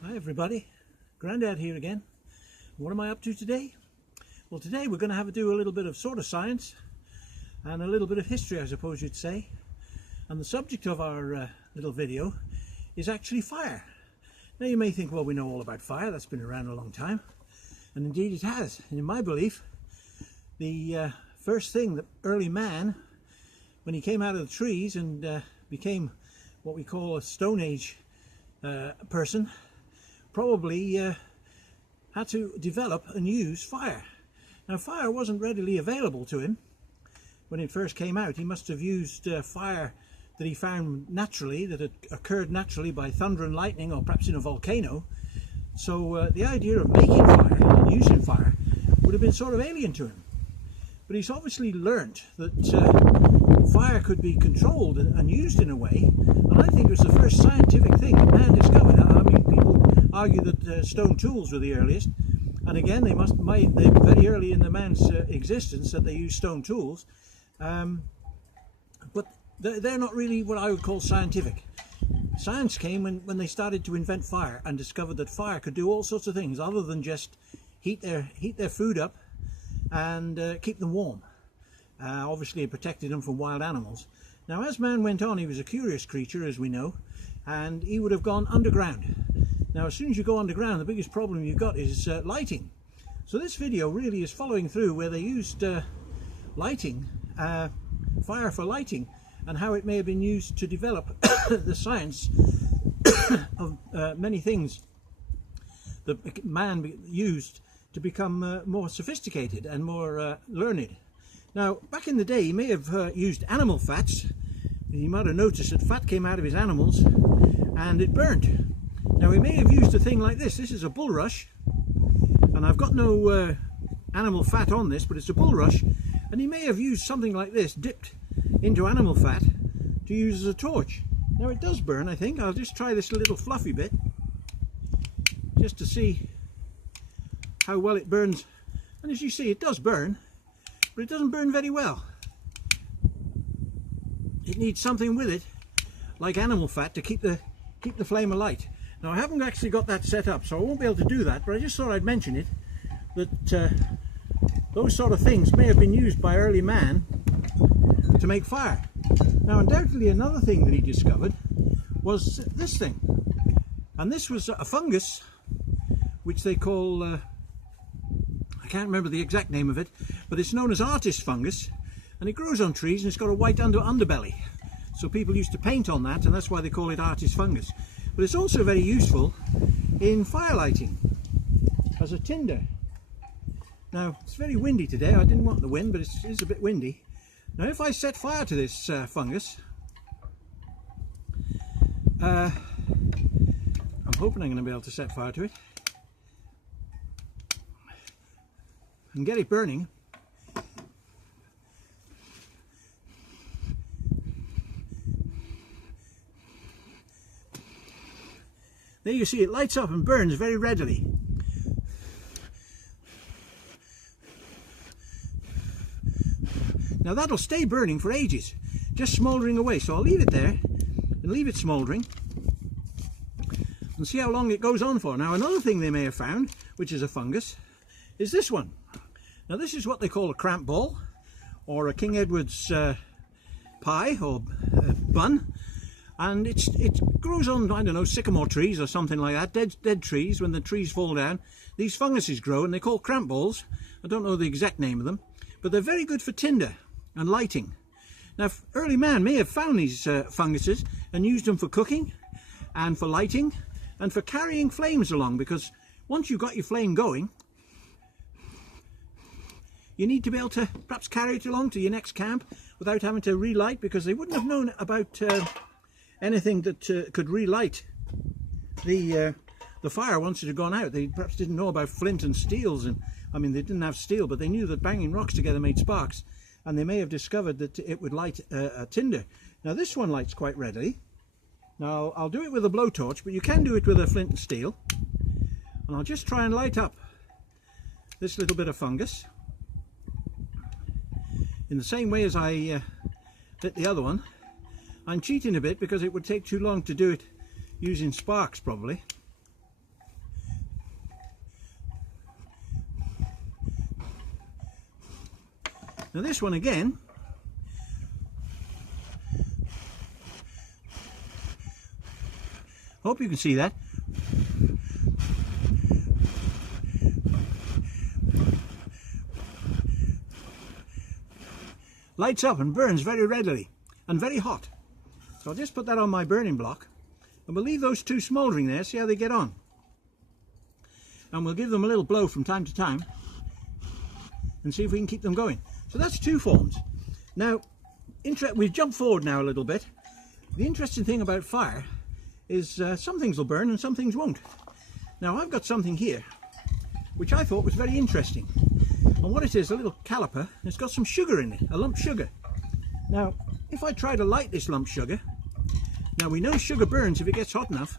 Hi everybody, Grandad here again. What am I up to today? Well, today we're going to do a little bit of sort of science and a little bit of history, I suppose you'd say. And the subject of our little video is actually fire. Now you may think, well, we know all about fire, that's been around a long time. And indeed it has. And in my belief, the first thing that early man, when he came out of the trees and became what we call a Stone Age person, probably had to develop and use fire. Now fire wasn't readily available to him when it first came out. He must have used fire that he found naturally, that had occurred naturally by thunder and lightning, or perhaps in a volcano. So the idea of making fire and using fire would have been sort of alien to him. But he's obviously learnt that fire could be controlled and used in a way, and I think it was the first scientific thing that man discovered. I mean, people argue that stone tools were the earliest, and again they very early in the man's existence that they used stone tools, but they're not really what I would call scientific. Science came when they started to invent fire and discovered that fire could do all sorts of things other than just heat their food up and keep them warm. Obviously it protected them from wild animals. Now as man went on, he was a curious creature, as we know, and he would have gone underground. Now as soon as you go underground, the biggest problem you've got is lighting. So this video really is following through where they used lighting, fire for lighting, and how it may have been used to develop the science of many things that man used to become more sophisticated and more learned. Now back in the day he may have used animal fats. You might have noticed that fat came out of his animals and it burnt. Now he may have used a thing like this. This is a bulrush, and I've got no animal fat on this, but it's a bulrush, and he may have used something like this dipped into animal fat to use as a torch. Now it does burn, I think. I'll just try this little fluffy bit just to see how well it burns. And as you see, it does burn, but it doesn't burn very well. It needs something with it, like animal fat, to keep the flame alight. Now I haven't actually got that set up, so I won't be able to do that, but I just thought I'd mention it, that those sort of things may have been used by early man to make fire. Now undoubtedly another thing that he discovered was this thing, and this was a fungus which they call, I can't remember the exact name of it, but it's known as artist fungus, and it grows on trees and it's got a white underbelly. So people used to paint on that, and that's why they call it artist fungus. But it's also very useful in fire lighting as a tinder. Now it's very windy today. I didn't want the wind, but it is a bit windy. Now if I set fire to this fungus, I'm hoping I'm going to be able to set fire to it and get it burning. There you see it lights up and burns very readily. Now that'll stay burning for ages, just smouldering away. So I'll leave it there and leave it smouldering and see how long it goes on for. Now another thing they may have found, which is a fungus, is this one. Now this is what they call a cramp ball, or a King Edward's pie or bun. And it grows on, I don't know, sycamore trees or something like that, dead trees. When the trees fall down, these funguses grow, and they're called cramp balls. I don't know the exact name of them, but they're very good for tinder and lighting. Now early man may have found these funguses and used them for cooking and for lighting and for carrying flames along, because once you've got your flame going, you need to be able to perhaps carry it along to your next camp without having to relight, because they wouldn't have known about anything that could relight the fire once it had gone out. They perhaps didn't know about flint and steels, and I mean they didn't have steel, but they knew that banging rocks together made sparks, and they may have discovered that it would light a tinder. Now this one lights quite readily. Now I'll do it with a blowtorch, but you can do it with a flint and steel, and I'll just try and light up this little bit of fungus in the same way as I lit the other one. I'm cheating a bit because it would take too long to do it using sparks probably. Now this one again, hope you can see that. Lights up and burns very readily and very hot. So I'll just put that on my burning block and we'll leave those two smouldering there, see how they get on. And we'll give them a little blow from time to time and see if we can keep them going. So that's two forms. Now, we've jumped forward now a little bit. The interesting thing about fire is some things will burn and some things won't. Now I've got something here which I thought was very interesting. And what it is, a little caliper, and it's got some sugar in it, a lump sugar. Now, if I try to light this lump sugar, now we know sugar burns if it gets hot enough,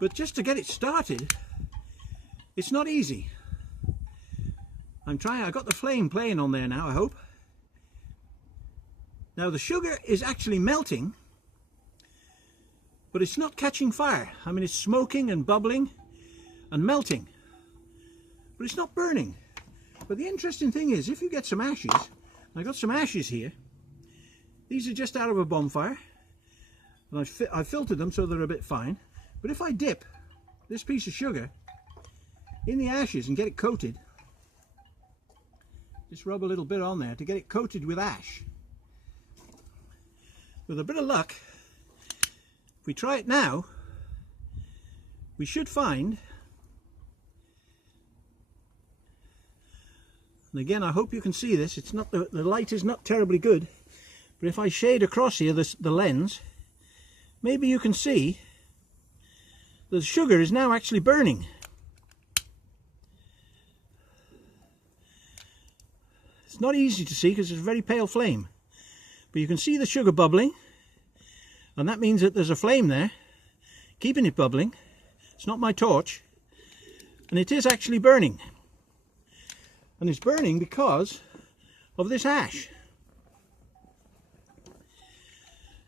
but just to get it started, it's not easy. I've got the flame playing on there now, I hope. Now the sugar is actually melting, but it's not catching fire. I mean, it's smoking and bubbling and melting, but it's not burning. But the interesting thing is, if you get some ashes, I got some ashes here. These are just out of a bonfire, and I've filtered them so they're a bit fine. But if I dip this piece of sugar in the ashes and get it coated, just rub a little bit on there to get it coated with ash. With a bit of luck, if we try it now, we should find, and again I hope you can see this, it's not the light is not terribly good, but if I shade across here the lens, maybe you can see that the sugar is now actually burning. It's not easy to see because it's a very pale flame, but you can see the sugar bubbling, and that means that there's a flame there keeping it bubbling. It's not my torch, and it is actually burning. And it's burning because of this ash.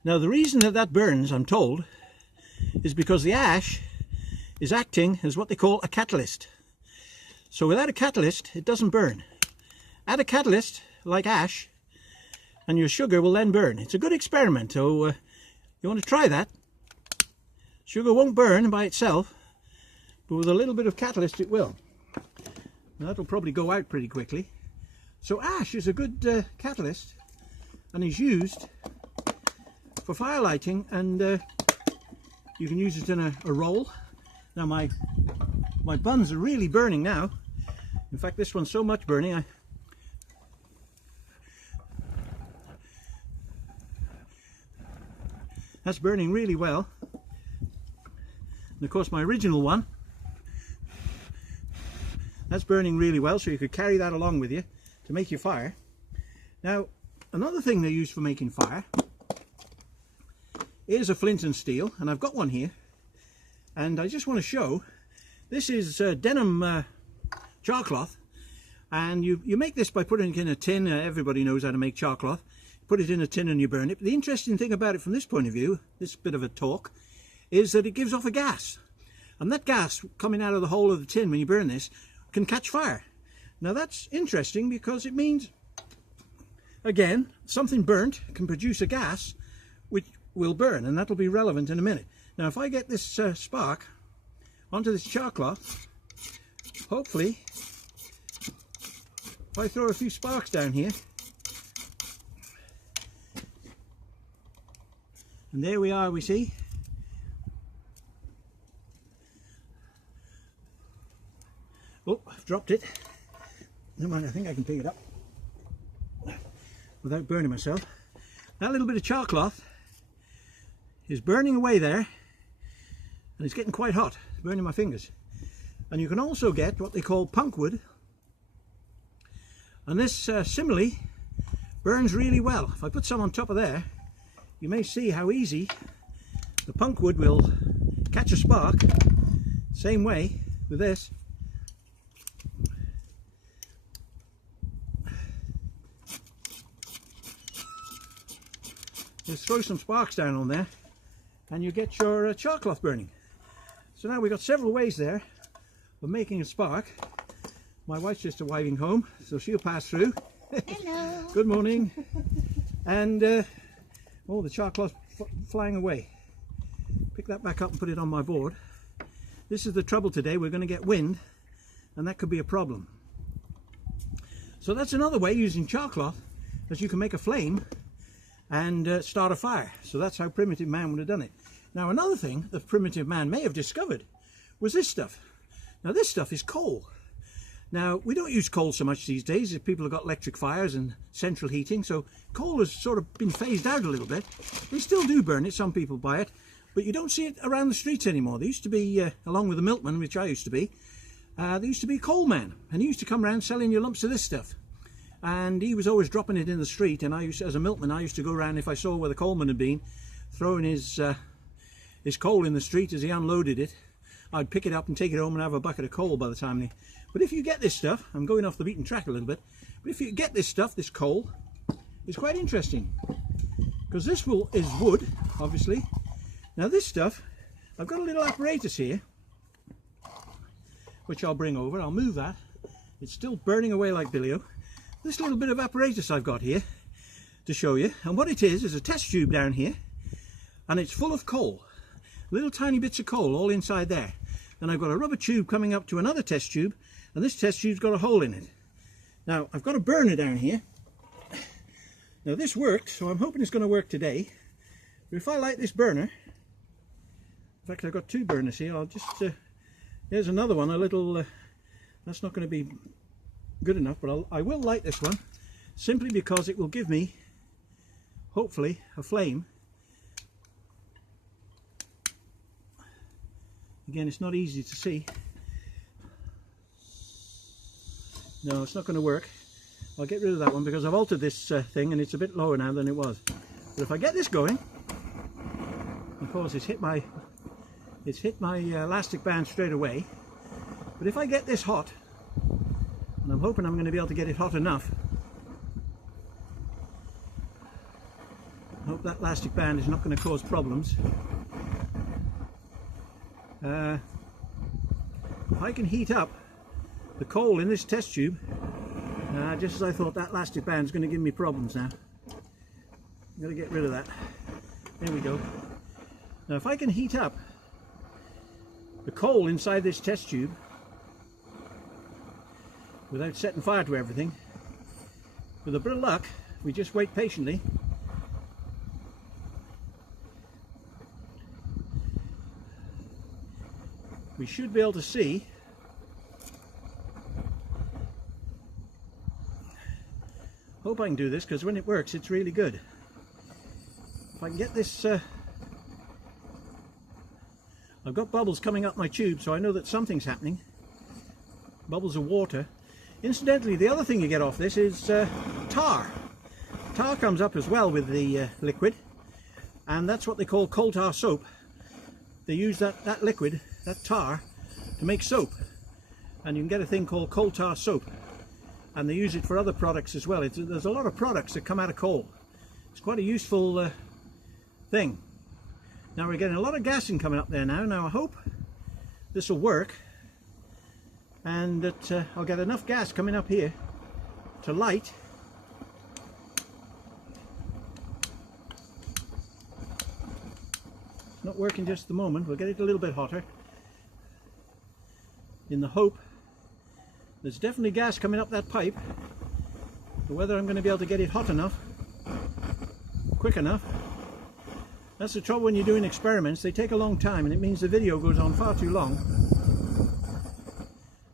Now the reason that burns, I'm told, is because the ash is acting as what they call a catalyst. So without a catalyst, it doesn't burn. Add a catalyst like ash and your sugar will then burn. It's a good experiment, so you want to try that. Sugar won't burn by itself, but with a little bit of catalyst it will. Now that'll probably go out pretty quickly. So ash is a good catalyst and is used for fire lighting, and you can use it in a roll. Now my buns are really burning now. In fact, this one's so much burning, that's burning really well. And of course my original one, that's burning really well, so you could carry that along with you to make your fire. Now another thing they use for making fire is a flint and steel, and I've got one here, and I just want to show. This is denim char cloth, and you make this by putting it in a tin. Everybody knows how to make char cloth. Put it in a tin and you burn it. But the interesting thing about it from this point of view, this bit of a talk, is that it gives off a gas, and that gas coming out of the hole of the tin when you burn this can catch fire. Now that's interesting because it means, again, something burnt can produce a gas which will burn, and that'll be relevant in a minute. Now if I get this spark onto this char cloth, hopefully if I throw a few sparks down here, and there we are, we see. Oh, I've dropped it. Never mind, I think I can pick it up without burning myself. That little bit of char cloth is burning away there, and it's getting quite hot, burning my fingers. And you can also get what they call punk wood, and this similarly burns really well. If I put some on top of there, you may see how easy the punk wood will catch a spark. Same way with this. Just throw some sparks down on there and you get your char cloth burning. So now we've got several ways there of making a spark. My wife's just arriving home, so she'll pass through. Hello. Good morning. And oh, the char cloth's flying away. Pick that back up and put it on my board. This is the trouble today. We're going to get wind, and that could be a problem. So that's another way, using char cloth, that you can make a flame and start a fire. So that's how primitive man would have done it. Now, another thing that primitive man may have discovered was this stuff. Now, this stuff is coal. Now, we don't use coal so much these days if people have got electric fires and central heating, so coal has sort of been phased out a little bit. They still do burn it, some people buy it, but you don't see it around the streets anymore. There used to be, along with the milkman, which I used to be, there used to be a coal man, and he used to come around selling you lumps of this stuff. And he was always dropping it in the street, and I used to, as a milkman, I used to go around, if I saw where the coalman had been, throwing his coal in the street as he unloaded it. I'd pick it up and take it home and have a bucket of coal by the time they... But if you get this stuff, I'm going off the beaten track a little bit, but if you get this stuff, this coal, it's quite interesting. Because this is wood, obviously. Now this stuff, I've got a little apparatus here, which I'll bring over. I'll move that. It's still burning away like Billio. This little bit of apparatus I've got here to show you. And what it is a test tube down here, and it's full of coal. Little tiny bits of coal all inside there. And I've got a rubber tube coming up to another test tube, and this test tube's got a hole in it. Now, I've got a burner down here. Now, this worked, so I'm hoping it's going to work today. But if I light this burner, in fact, I've got two burners here. I'll just, there's another one, a little, that's not going to be good enough, but I will light this one, simply because it will give me, hopefully, a flame. Again, it's not easy to see. No, it's not going to work. I'll get rid of that one because I've altered this thing and it's a bit lower now than it was. But if I get this going, of course it's hit my elastic band straight away. But if I get this hot, and I'm hoping I'm going to be able to get it hot enough, I hope that elastic band is not going to cause problems. If I can heat up the coal in this test tube, just as I thought, that elastic band is going to give me problems now. I'm going to get rid of that. There we go. Now if I can heat up the coal inside this test tube without setting fire to everything, with a bit of luck, we just wait patiently. We should be able to see hope I can do this, because when it works it's really good. If I can get this I've got bubbles coming up my tube, so I know that something's happening. Bubbles of water. Incidentally, the other thing you get off this is tar. Tar comes up as well with the liquid, and that's what they call coal tar soap. They use that liquid, that tar, to make soap, and you can get a thing called coal tar soap, and they use it for other products as well. There's a lot of products that come out of coal. It's quite a useful thing. Now we're getting a lot of gassing coming up there now. Now I hope this will work, and that I'll get enough gas coming up here to light. It's not working just at the moment. We'll get it a little bit hotter, in the hope there's definitely gas coming up that pipe. But whether I'm going to be able to get it hot enough, quick enough, that's the trouble when you're doing experiments. They take a long time, and it means the video goes on far too long.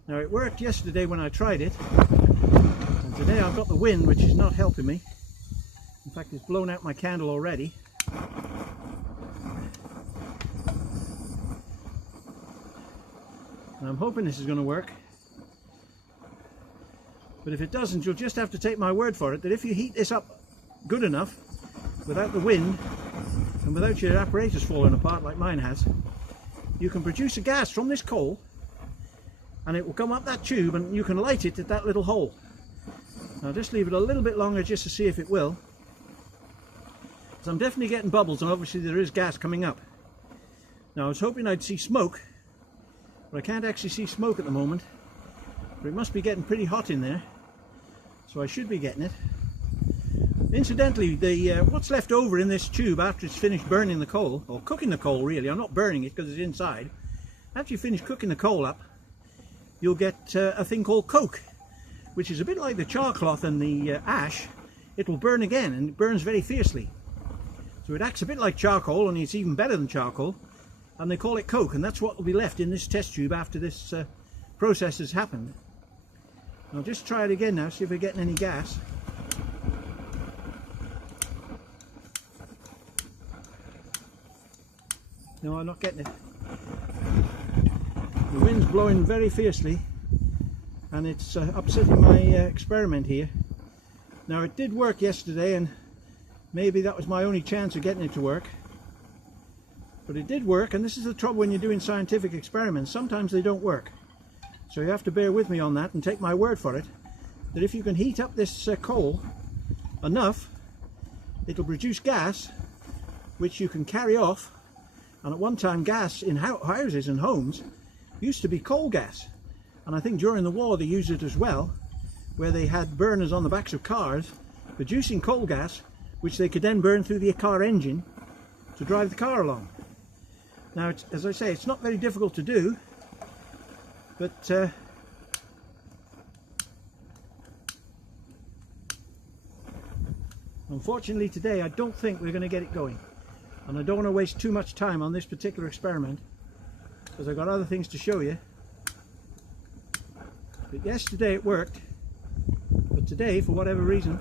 Now it worked yesterday when I tried it, and today I've got the wind, which is not helping me. In fact, it's blown out my candle already. And I'm hoping this is going to work. But if it doesn't, you'll just have to take my word for it that if you heat this up good enough, without the wind and without your apparatus falling apart like mine has, you can produce a gas from this coal, and it will come up that tube and you can light it at that little hole. Now just leave it a little bit longer just to see if it will. Because I'm definitely getting bubbles, and obviously there is gas coming up. Now I was hoping I'd see smoke, but I can't actually see smoke at the moment. But it must be getting pretty hot in there. so I should be getting it. Incidentally, the what's left over in this tube after it's finished burning the coal, or cooking the coal really, I'm not burning it because it's inside. After you finish cooking the coal up, you'll get a thing called coke, which is a bit like the char cloth and the ash. It will burn again, and it burns very fiercely. So it acts a bit like charcoal, only it's even better than charcoal, and they call it coke, and that's what will be left in this test tube after this process has happened. I'll just try it again now, see if we're getting any gas. No, I'm not getting it. The wind's blowing very fiercely, and it's upsetting my experiment here. Now, it did work yesterday, and maybe that was my only chance of getting it to work. But it did work, and this is the trouble when you're doing scientific experiments. Sometimes they don't work. So you have to bear with me on that and take my word for it, that if you can heat up this coal enough, it'll produce gas which you can carry off. And at one time, gas in houses and homes used to be coal gas, and I think during the war they used it as well, where they had burners on the backs of cars producing coal gas, which they could then burn through the car engine to drive the car along. Now, as I say, it's not very difficult to do, but unfortunately today I don't think we're going to get it going, and I don't want to waste too much time on this particular experiment because I've got other things to show you. But yesterday it worked, but today, for whatever reason,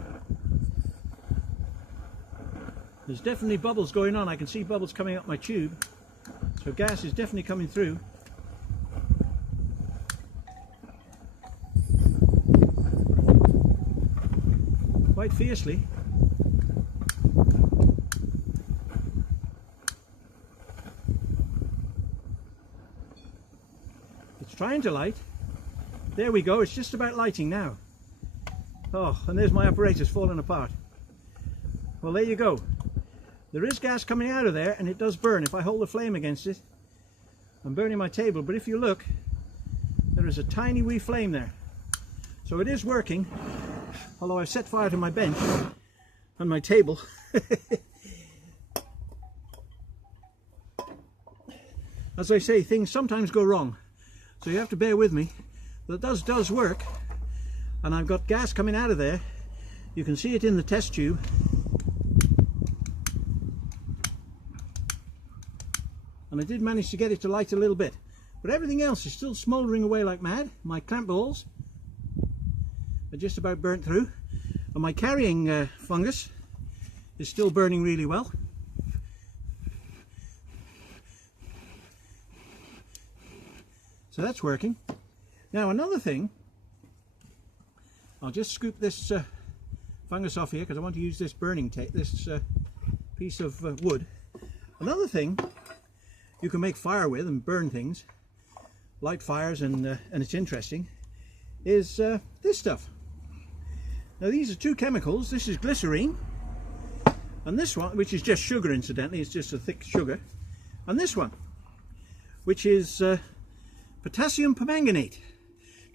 there's definitely bubbles going on. I can see bubbles coming up my tube, so gas is definitely coming through. Quite fiercely. It's trying to light. There we go, it's just about lighting now. Oh, and there's my apparatus falling apart. Well, there you go. There is gas coming out of there, and it does burn. If I hold the flame against it, I'm burning my table, but if you look, there is a tiny wee flame there. So it is working. Although I've set fire to my bench and my table. As I say, things sometimes go wrong, so you have to bear with me. But it does work, and I've got gas coming out of there. You can see it in the test tube. And I did manage to get it to light a little bit, but everything else is still smouldering away like mad. My clamp balls are just about burnt through, and my carrying fungus is still burning really well. So that's working. Now another thing, I'll just scoop this fungus off here because I want to use this burning tape, this piece of wood. Another thing you can make fire with and burn things, light fires, and it's interesting, is this stuff. Now these are two chemicals. This is glycerine, and this one, which is just sugar incidentally, it's just a thick sugar, and this one, which is potassium permanganate.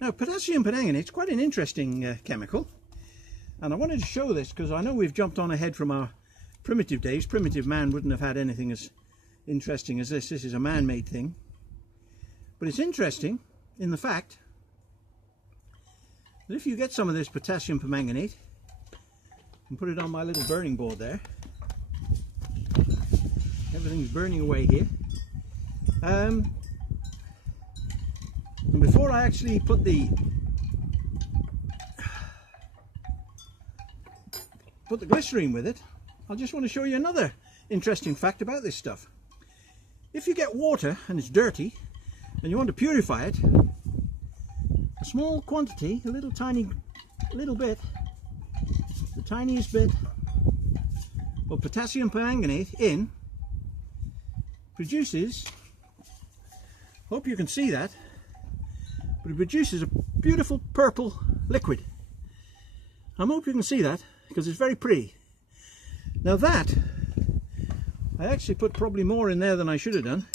Now potassium permanganate is quite an interesting chemical, and I wanted to show this because I know we've jumped on ahead from our primitive days. Primitive man wouldn't have had anything as interesting as this. This is a man-made thing, but it's interesting in the fact that if you get some of this potassium permanganate and put it on my little burning board there, everything's burning away here, and before I actually put the glycerine with it, I just want to show you another interesting fact about this stuff. If you get water and it's dirty and you want to purify it, a small quantity, a little tiny bit, the tiniest bit of potassium permanganate in produces, hope you can see that, but it produces a beautiful purple liquid. I hope you can see that because it's very pretty. Now that, I actually put probably more in there than I should have done.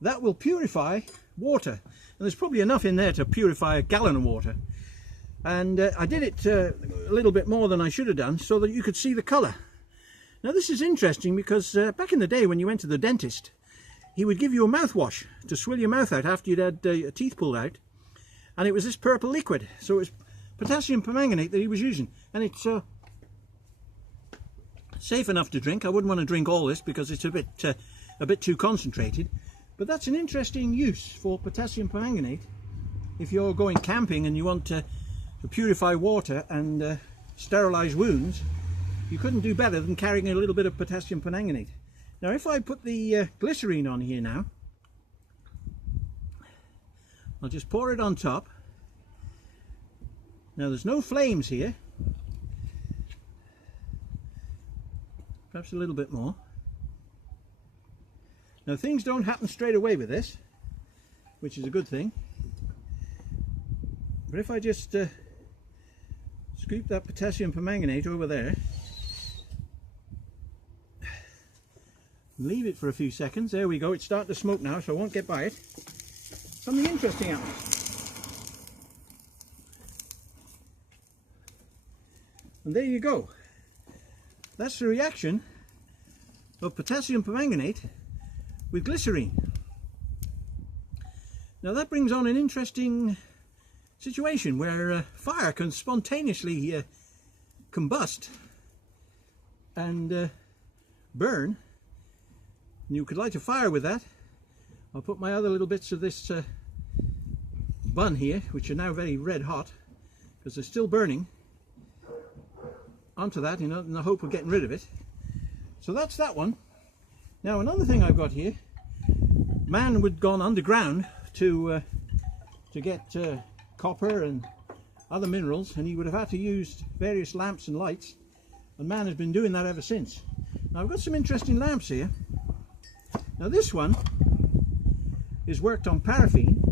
That will purify water, and there's probably enough in there to purify a gallon of water. And I did it a little bit more than I should have done so that you could see the colour. Now this is interesting because back in the day when you went to the dentist, he would give you a mouthwash to swill your mouth out after you'd had your teeth pulled out, and it was this purple liquid. So it was potassium permanganate that he was using, and it's safe enough to drink. I wouldn't want to drink all this because it's a bit too concentrated, but that's an interesting use for potassium permanganate. If you're going camping and you want to purify water and sterilize wounds, you couldn't do better than carrying a little bit of potassium permanganate. Now if I put the glycerine on here now, I'll just pour it on top. Now there's no flames here, perhaps a little bit more. Now things don't happen straight away with this, which is a good thing, but if I just scoop that potassium permanganate over there, leave it for a few seconds. There we go, it's starting to smoke now, so I won't get by it. Something interesting happens. And there you go. That's the reaction of potassium permanganate with glycerine. Now that brings on an interesting situation where fire can spontaneously combust and burn. And you could light a fire with that. I'll put my other little bits of this bun here, which are now very red hot because they're still burning, onto that in the hope of getting rid of it. So that's that one. Now another thing I've got here, man would gone underground to get copper and other minerals, and he would have had to use various lamps and lights, and man has been doing that ever since. Now I've got some interesting lamps here. Now this one is worked on paraffin,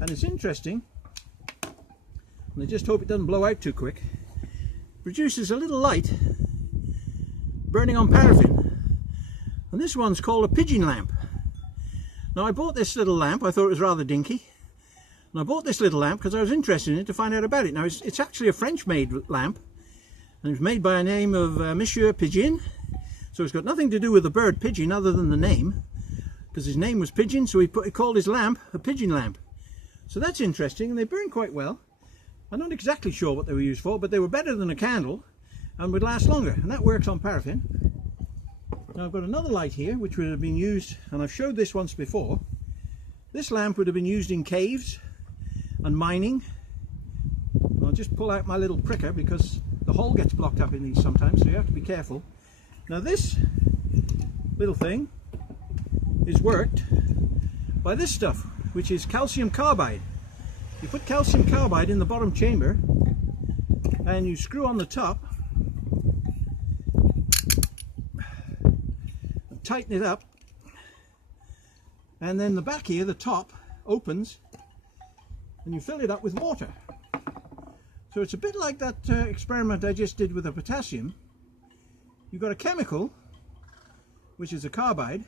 and it's interesting, and I just hope it doesn't blow out too quick. Produces a little light burning on paraffin, and this one's called a pigeon lamp. Now I bought this little lamp, I thought it was rather dinky, and I bought this little lamp because I was interested in it to find out about it. Now it's actually a French made lamp, and it was made by a name of Monsieur Pigeon, so it's got nothing to do with the bird pigeon other than the name, because his name was Pigeon, so he called his lamp a pigeon lamp. So that's interesting, and they burn quite well. I'm not exactly sure what they were used for, but they were better than a candle and would last longer, and that works on paraffin. Now I've got another light here which would have been used, and I've showed this once before. This lamp would have been used in caves and mining. And I'll just pull out my little pricker because the hole gets blocked up in these sometimes, so you have to be careful. Now this little thing is worked by this stuff, which is calcium carbide. You put calcium carbide in the bottom chamber and you screw on the top and tighten it up, and then the back here, the top, opens and you fill it up with water. So it's a bit like that experiment I just did with the potassium. You've got a chemical, which is a carbide,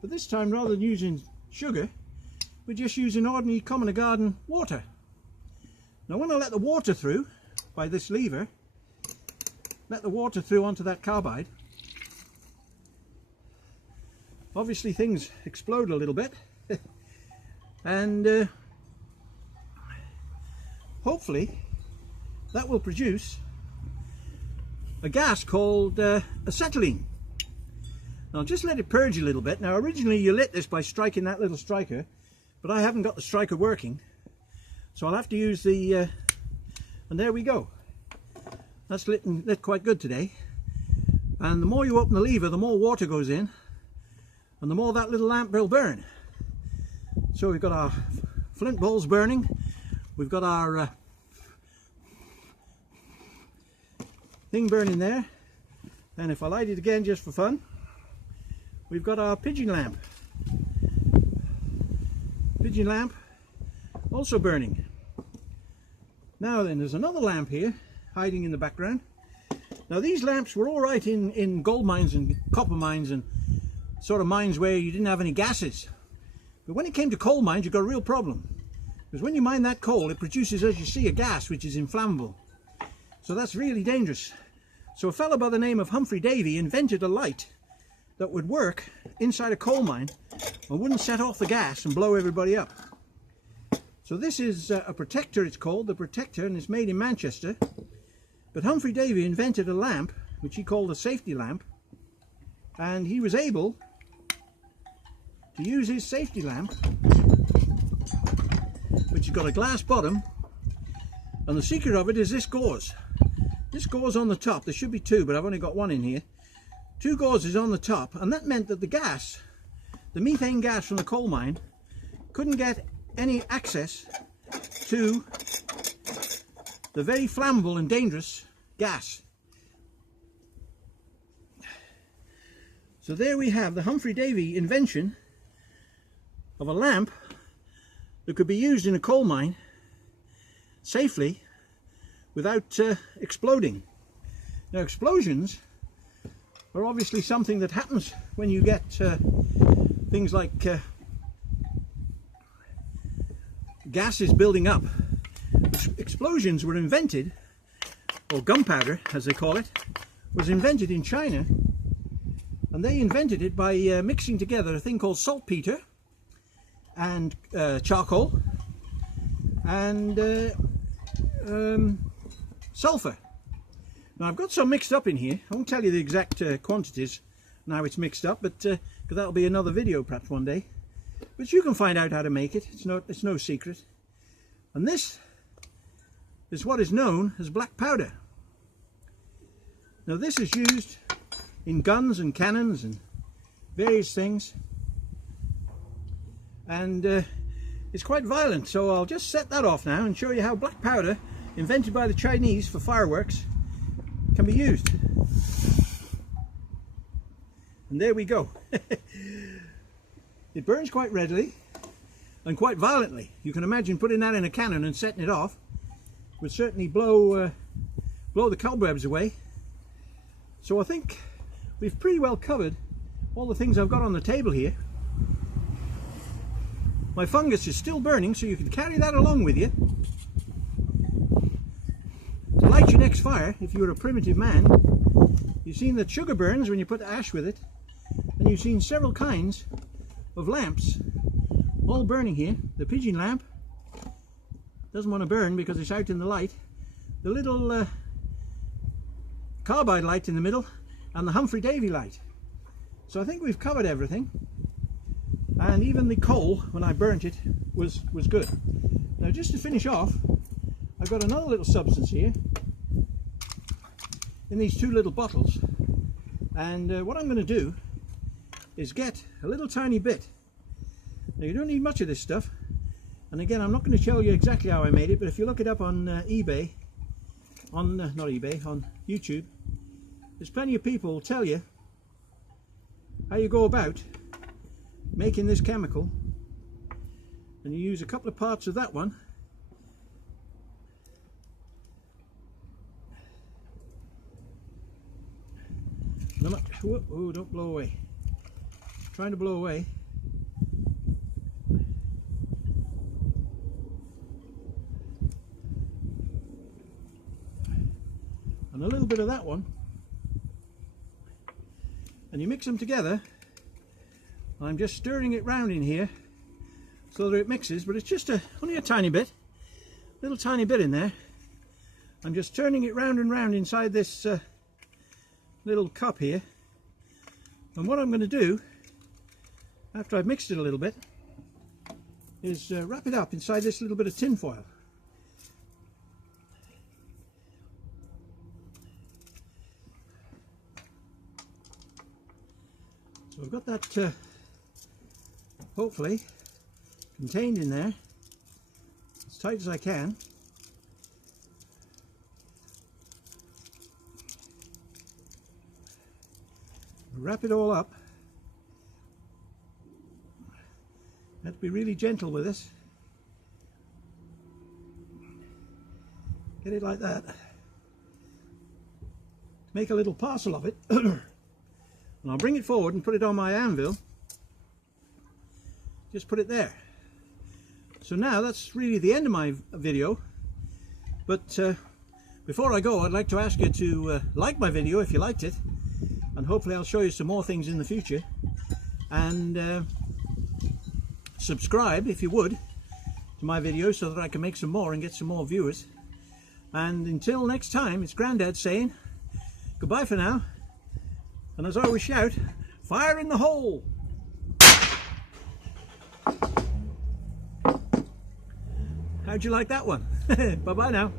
but this time rather than using sugar, we're just using ordinary common garden water. Now when I let the water through by this lever, let the water through onto that carbide, obviously things explode a little bit and hopefully that will produce a gas called acetylene. Now just let it purge a little bit. Now originally you lit this by striking that little striker, but I haven't got the striker working, so I'll have to use the and there we go. That's lit quite good today, and the more you open the lever, the more water goes in and the more that little lamp will burn. So we've got our flint balls burning, we've got our thing burning there, and if I light it again just for fun, we've got our pigeon lamp. Pigeon lamp also burning. Now then, there's another lamp here hiding in the background. Now these lamps were all right in gold mines and copper mines and sort of mines where you didn't have any gases, but when it came to coal mines you got a real problem, Because when you mine that coal, it produces, as you see, a gas which is inflammable. So that's really dangerous. So a fellow by the name of Humphrey Davy invented a light that would work inside a coal mine and wouldn't set off the gas and blow everybody up. So this is a protector, it's called, the protector, and it's made in Manchester. But Humphrey Davy invented a lamp, which he called a safety lamp, and he was able to use his safety lamp, which has got a glass bottom, and the secret of it is this gauze. This gauze on the top, there should be two, but I've only got one in here. Two gauzes on the top, and that meant that the gas, the methane gas from the coal mine, couldn't get any access to the very flammable and dangerous gas. So there we have the Humphrey Davy invention of a lamp that could be used in a coal mine safely without exploding. Now, explosions are obviously something that happens when you get things like gases building up. Explosions were invented, or gunpowder as they call it, was invented in China, and they invented it by mixing together a thing called saltpeter and charcoal and sulfur. Now I've got some mixed up in here. I won't tell you the exact quantities now it's mixed up, but because that'll be another video perhaps one day. But you can find out how to make it. It's no secret. And this is what is known as black powder. Now this is used in guns and cannons and various things, and it's quite violent, so I'll just set that off now and show you how black powder, invented by the Chinese for fireworks, can be used. And there we go. It burns quite readily and quite violently. You can imagine putting that in a cannon and setting it off would certainly blow the cobwebs away. So I think we've pretty well covered all the things I've got on the table here. My fungus is still burning, so you can carry that along with you to light your next fire if you're a primitive man. You've seen that sugar burns when you put ash with it, and you've seen several kinds of lamps all burning here. The pigeon lamp doesn't want to burn because it's out in the light. The little carbide light in the middle, and the Humphrey Davy light. So I think we've covered everything, and even the coal, when I burnt it, was good. Now just to finish off, I've got another little substance here in these two little bottles, and what I'm going to do is get a little tiny bit. Now you don't need much of this stuff, and again I'm not going to tell you exactly how I made it, but if you look it up on eBay, on not eBay, on YouTube, there's plenty of people who will tell you how you go about making this chemical. And you use a couple of parts of that one, oh, don't blow away. I'm trying to blow away. And a little bit of that one, and you mix them together. I'm just stirring it round in here so that it mixes, but it's just only a tiny bit, little tiny bit in there. I'm just turning it round and round inside this little cup here, and what I'm going to do after I've mixed it a little bit is wrap it up inside this little bit of tin foil. So I've got that hopefully contained in there as tight as I can. Wrap it all up. Have to be really gentle with this. Get it like that. Make a little parcel of it. And I'll bring it forward and put it on my anvil. Just put it there. So now that's really the end of my video, but before I go, I'd like to ask you to like my video if you liked it, and hopefully I'll show you some more things in the future, and subscribe if you would to my videos so that I can make some more and get some more viewers. And until next time, it's Grandad saying goodbye for now, and as I always shout, fire in the hole! How'd you like that one? Bye bye now.